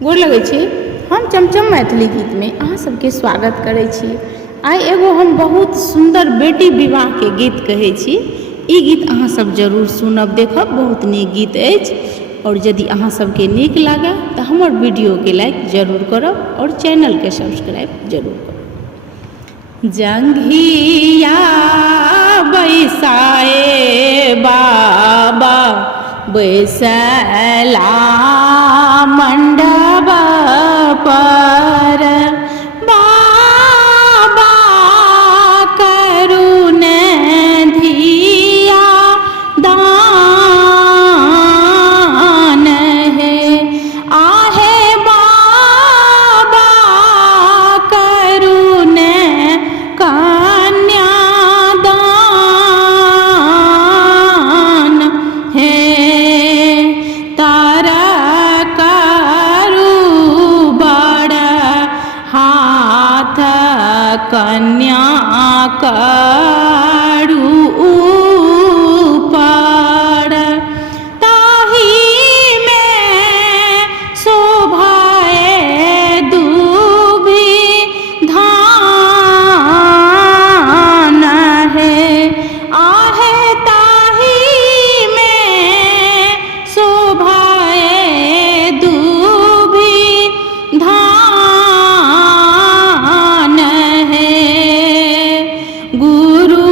गोर लगै छी। हम चमचम मैथिली गीत में अहाँ सबके स्वागत करै छी। आइ एगो हम बहुत सुंदर बेटी विवाह के गीत कहै छी। ई गीत अहाँ सब जरूर सुनब, देखब, बहुत नीक गीत अछि। और यदि अहाँ सबके नीक लागे तो हमर वीडियो के लाइक जरूर करब और चैनल के सब्सक्राइब जरूर करब। जंघिया बैसाए बाबा बैसला मंडप पर, बाबा करुण धिया दान है। आहे बाबा करुण कन्या दान है। तारा हाथ कन्या करू ऊपर, ताही में शोभाए दूभी धान है। आहे ताही में शोभाए दूभी धान है। गुरु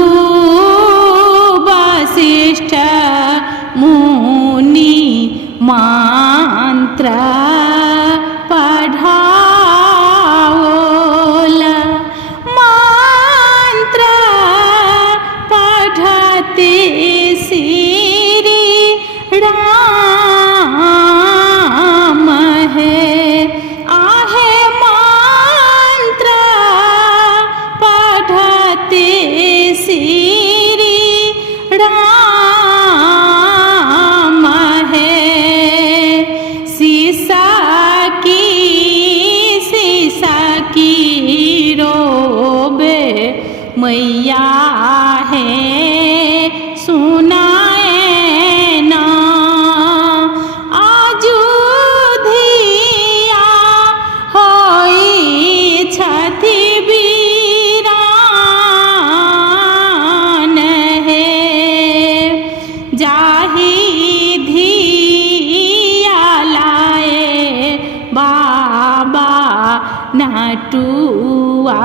वशिष्ठ मुनि मंत्र पढ़ाओल, मंत्र पढ़ते श्री राम है। आहे मंत्र पढ़ते श्री राम है। सीसा की रोबे मैया है सुनाए ना। आजुधिया होई छथि वीरान है। जाहि धिया लाए बाबा नटुआ